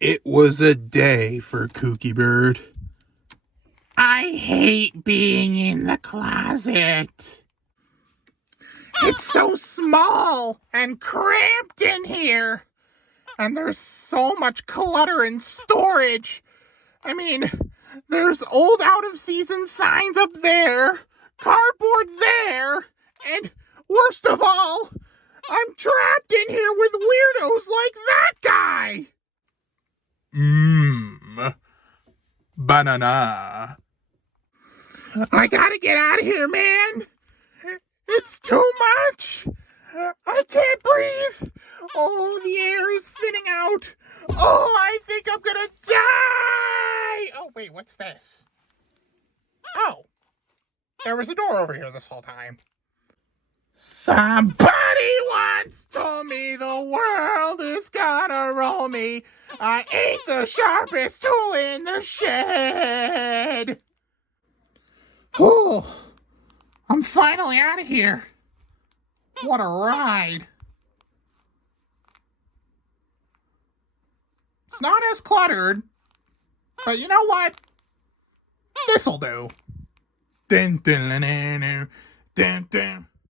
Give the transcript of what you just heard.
It was a day for Kooky Bird. I hate being in the closet. It's so small and cramped in here. And there's so much clutter and storage. I mean, there's old out-of-season signs up there, cardboard there, and worst of all, I'm trapped in here with weirdos like that guy. Banana. I gotta get out of here, man. It's too much. I can't breathe. Oh, the air is thinning out. Oh, I think I'm gonna die. Oh, wait, what's this? Oh, there was a door over here this whole time. Somebody once told me the world is gonna roll me. I ain't the sharpest tool in the shed. Oh, I'm finally out of here. What a ride. It's not as cluttered, but you know what? This'll do. Dun, dun, dun, dun, dun, dun.